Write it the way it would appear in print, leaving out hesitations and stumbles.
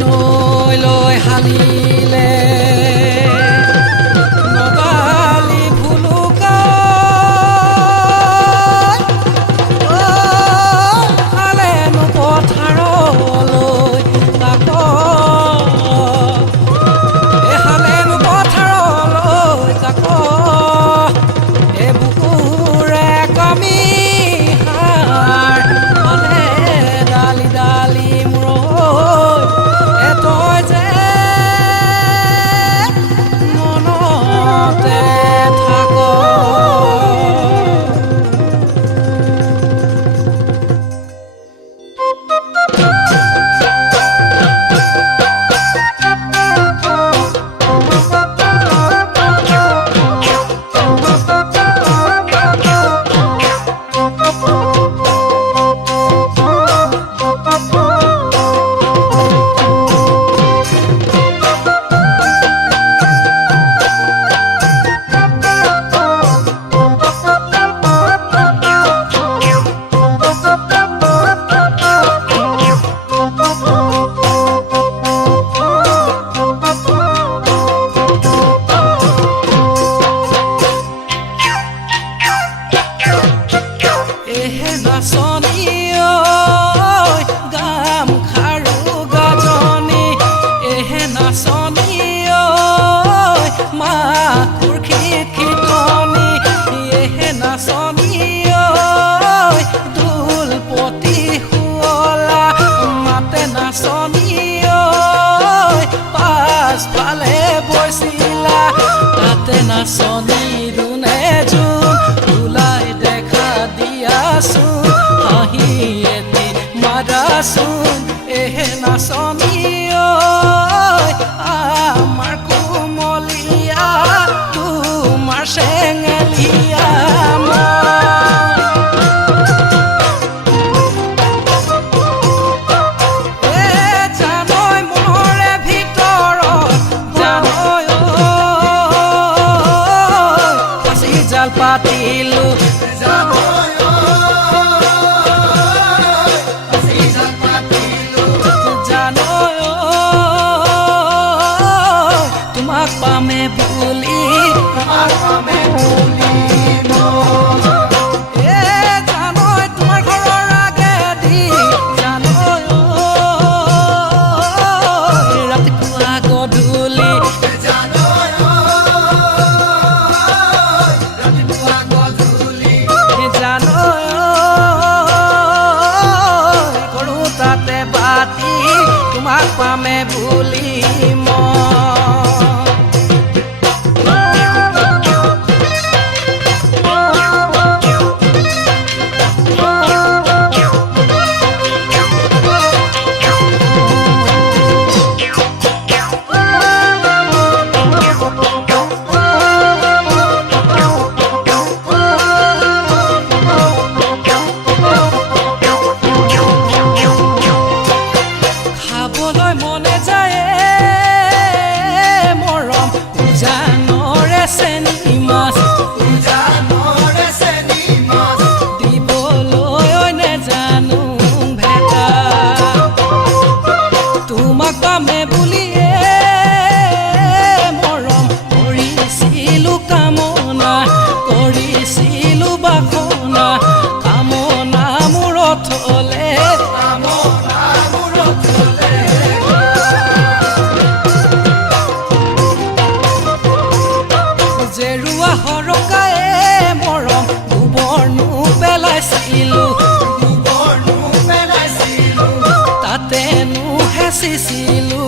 নৈ লৈ হালিলে নগালি ভুলুকাই হালেনো পথাৰলৈ তাক হালেনো পথাৰলৈ তাক এই বুকুৰে কমি হাড় হালে ডালি ডালি মূৰ তই যে মনতে থাক নাচনী ৰুণে জোন ওলাই দেখা দিয়াচোন হাঁহি এটি মাৰাচোন এহে নাচনী আমাৰ কোমলীয়া তোমাৰ চেঙেলীয়া জাল পাতিলো জানো তোমাক পামে বুলি জানো তোমাৰ ঘৰৰ আগেদি জানো ৰাতিপুৱা গধূলি তোমাক পামে বুলি মনে যায় মৰম উজানৰে চেনি মাছ দিবলৈ নেজানো ভেটা তোমাক পামে বুলিয়ে মৰম কৰিছিলো কামনা কৰিছিলো বাসনা কামনা মূৰত হলে জেৰুৱা সৰকায়ে মৰম গোবৰনো পেলাইছিলো তাতেনো হেঁচিছিলো